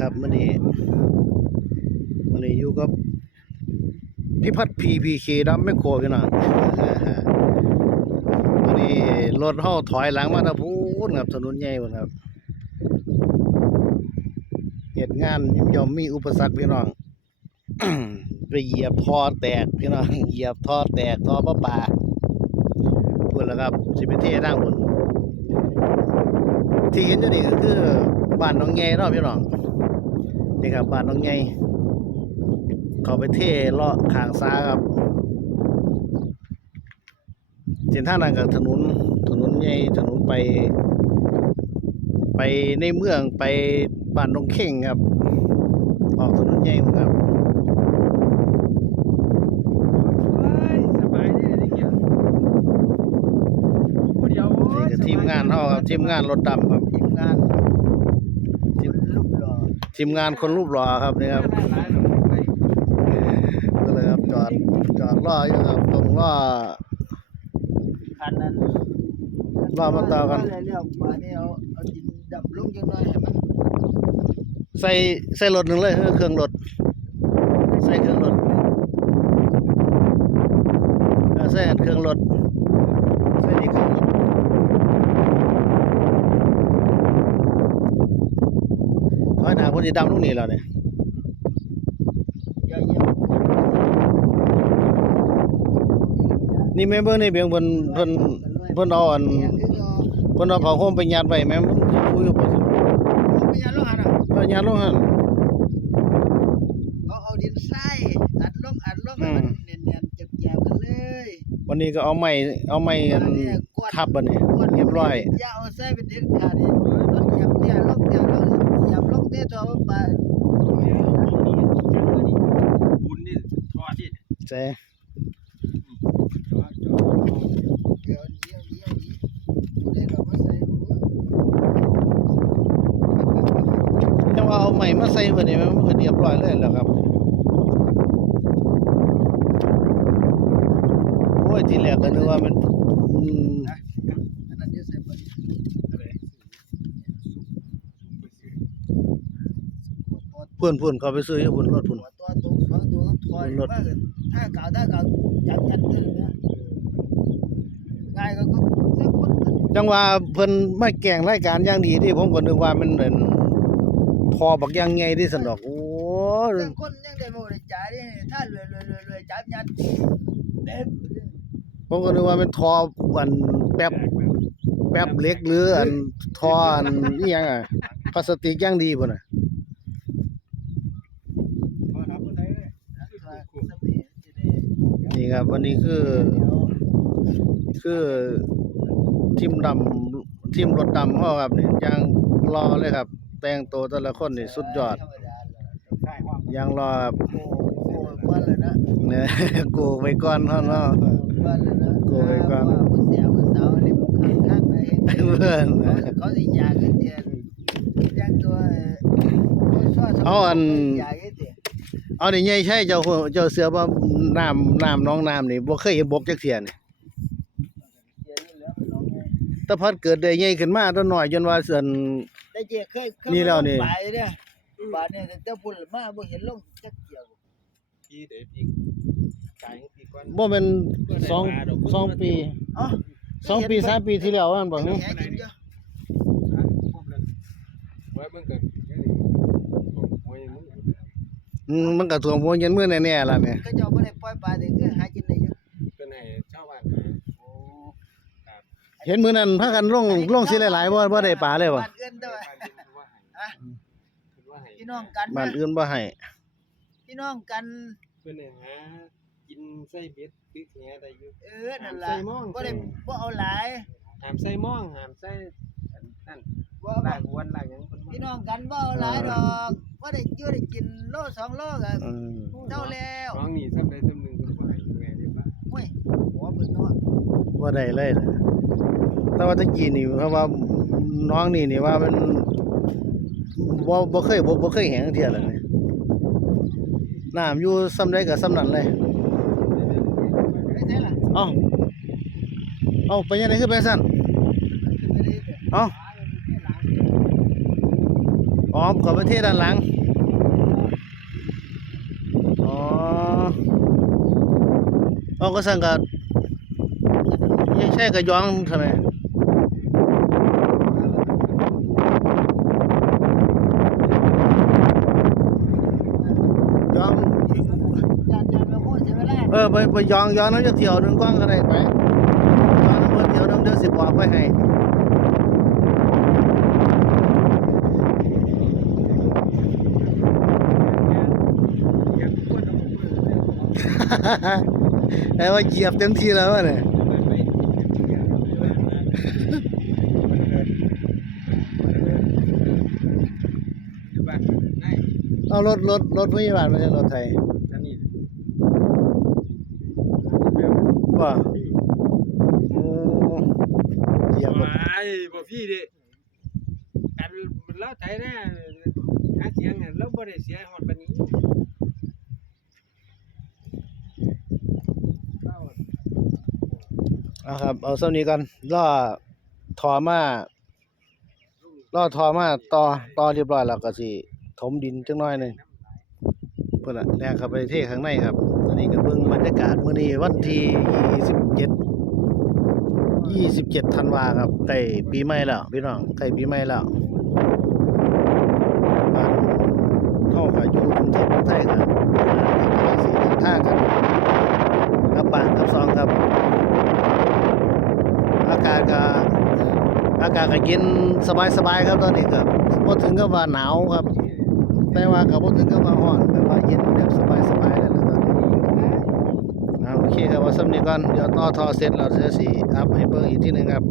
ครับมื้อนี้มื้อนี้อยู่กับพิพัฒน์ PPK ดำแมคโครพี่น้องมื้อนี้รถเฮาถอยหลังมาตะพูนครับถนนใหญ่พุ่นครับเหตุงานยอมมีอุปสรรคพี่น้องไปเหยียบท่อแตกพี่น้องเหยียบท่อแตกท่อประปาพุ่นแล้วครับสิไปเททางพุ่นที่เห็นอยู่นี่ก็คือบ้านน้องใหญ่เนาะพี่น้อง นี่ครับบ้านน้องใหญ่เขาไปเทเลาะข้างซ้ายครับเส้นทางนั้นกับถนนถนนใหญ่ถนนไป ไปในเมืองไปบ้านน้องเข่งครับ ออกถนนใหญ่หมดครับสบายดีนี่เกี่ยวผู้เดียวนี่ก็ทีมงานเฮาครับทีมงานรถดำครับทีมงานทีมรูปหล่อ ทีมงานคนรูปหล่อครับนี่ครับก็เลยครับจอดจอดรออยู่ครับตรงรอคันนั้นรอมาต่อกันเรียกว่านี่เอาเอาดินดำลงจังหน่อยให้มันใส่ใส่รถหนึ่งเลยเออเครื่องรถใส่เครื่องรถใส่เครื่องรถใส่นี่เครื่องรถถ อยหน้าคนสีดำลูกนี้แล้วเนี่ยเยอะๆนี่แม่เบิ่งนี่เบียงเพิ่นเพิ่นเพิ่นเอาอันเนี่ยคือเอาเพิ่นเอาผ้าห่มไปยัดไว้แม่มันอยู่อยู่บ่สิไม่ยันลงอันอะเออยัดลงหั่นเอาเอาดินใส่อัดลงอัดลงให้มันเนียนๆจับแจวกันเลยวันนี้ก็เอาไม้เอาไม้อันทับบัดนี้เรียบร้อยอย่าเอาใส่เป็นเด็ดขาดเลยรถเหยียบเนี่ยลงเนี่ยลง เหยียบลงเนี่ยตัวมันไปบุญนี่ทอดนี่ใส่จอดจอดเดี๋ยวเดี๋ยวเดี๋ยวเดี๋ยวเราก็ใส่หัวจังว่าเอาไม้มาใส่บัดนี้มันก็เรียบร้อยเลยแหล้วครับโอ้ยทีแรกก็นึกว่ามันอืม อันนั้นจะใส่ไป อะไร เพื่อนเพื่อนเขาไปซื้ออยู่พุ่นรถพุ่นหัวตัวตรงสองตัวถอยมากถ้าเก่าถ้าเก่าจับจัดเลยนะง่ายก็ก็เจ้าคนมันจังว่าเพิ่นมาแกล้งรายการอย่างดีที่ผมก็นึกว่ามันเป็นพอบักอย่างไงที่สนดอกโอ้ยเจ้าคนยังได้บ่ได้จ่ายนี่ถ้ารวยรวยรวยรวยจับยัดเต็มผมก็นึกว่าเป็นทออันแป๊บแป๊บเหล็กหรืออันทออันนี่ยังอะพลาสติกอย่างดีพุ่นน่ะ ทอดน้ำคนไทยเลย สำ นีจะได้นี่ครับวันนี้คือเดี๋ยวคือทีมดำทีมรถดำเฮาครับนี่ยางรอเลยครับ แต่งตัวแต่ละคนนี่สุดยอดธรรมดาแล้วใช่ห้องยางรอครับโอ้โหกวนเลยนะเนี่ยกูไปก่อนเฮาเนาะกวนเลยนะโกไปก่อนว่าผู้เสียผู้สาวนี่มันขังข้างไปเองเพื่อนเขาเขาสิอยากขึ้นเตียนยังตัวเอ่อช่วยสมเอาอันอยากขึ้น เตียนเอานี่ใหญ่ใช่เจ้าหัวเจ้าเสือบ่น้ำน้ำน้องน้ำนี่บ่เคยเห็นบกจักเที่ยนี่เตียนนี่เหลือไปลองไงแต่พัดเกิดได้ใหญ่ขึ้นมาตัวน้อยจนว่าเสือน ได้เจ๊เคยเคยนี่แล้วนี่ ไปเนี่ยบาดเนี่ยแต่พุ่นมาบ่เห็นลงจักเกี่ยวพี่เดี๋ยวพี่กายพี่ก้อนบ่แม่นสองสองปีอ๋อสองปีสามปีที่แล้วอันบ่ฮึแหกินอยู่พุ่มเลยไว้เบิ่งกันโอ้ยมึงอื มมันก็ท่วมหัวเย็นมื้อแน่ๆล่ะเนี่ยก็เจ้าบ่ได้ปล่อยปลาแต่คือหากินได้อยู่เป็นไงชาวบ้านนะโอ้เห็นมื้อนั้นพากันลงลงสิหลายๆบ่บ่ได้ปลาเลยบ่บ้านอื่นเด้อบ้านดินคือว่าให้ฮะคือว่าให้พี่น้องกันบ้านนะอื่นบ่ให้พี่น้องกันเพื่อนเนี่ยหากินไส้เบ็ดตึกแหได้อยู่เออนั่นล่ะใส่หม้อบ่ได้บ่เอาหลายหามไส้ม่องหามไส้อันนั่ นบ่ลากวนลากหยังเพิ่นพี่น้องกันบ่เอาหลายดอกบ่ได้อยู่ได้กินโลสองโลก็อืมเจ้าแล้วน้องนี่ซ้ำใดซ้ำหนึงเพิ่นบ่ให้แม่ได้ป่ะโอ้ยหัวเพิ่นเนาะบ่ได้เลยนะแต่ว่าตะกี้นี่เพราะว่าน้องนี่นี่ว่ามันบ่บ่เคยบ่บ่เคยแหงเที่ยแล้วนี่น้ำอยู่ซ้ำใดก็ซ้ำนั้นเลยไปเท่าล่ะเอ้าเอ้าไปยังไงคือไปซั่นขึ้นไปได้เด้อเอ้า อ๋ออ๋อขอประเทศด้านหลัง อ๋อเอก็สั่งกับใช่กับย้องทำไมย้องเออไปไปย้องย้องน้ำจะเที่ยวนึงกว้างก็ได้ไปย้องน้ำเพิ่นเที่ยวหนึงเดี๋ยวสิบอกไปให้ อย่าพูด เอามือแต่ว่าเหยียบเต็มที่แล้วเนี่ยเอารถรถรถพยาบาลไม่ใช่รถไทยว่าโอ้เหยียบรถว้บ่พี่ดิกันเราไถนะหาเสียงเราบ่ได้เสียฮอดปานนี้เรา เอาครับ เอาเส้านี้ก่อนล่อทอมาล่อทอมาต่อต่อเรียบร้อยแล้วก็สิถมดินจังน้อยหนึ่งเพิ่นน่ะแลกเข้าไปเทข้างในครับตอนนี้ก็เบิ่งบรรยากาศมื้อนี้วันที่27 27ธันวาครับใกล้ปีใหม่แล้วพี่น้องใกล้ปีใหม่แล้วบ้านเฮาก็อยู่กรุงเทพกรุงไทยครับสิเดินทางกันกับบ้านกับซองครับ อากาศก็อากาศก็เย็นสบายๆครับตอนนี้ก็บ่ถึงก็ว่าหนาวครับ แต่ว่าก็บ่ถึงก็ว่าร้อนแบบว่าเย็นแบบสบายๆนั่นแหละตอนนี้เอาโอเคครับว่าสำนี้ก่อนเดี๋ยวต่อทอเสร็จเราจะสีอัพให้เบิ่งอีกทีหนึ่งครับ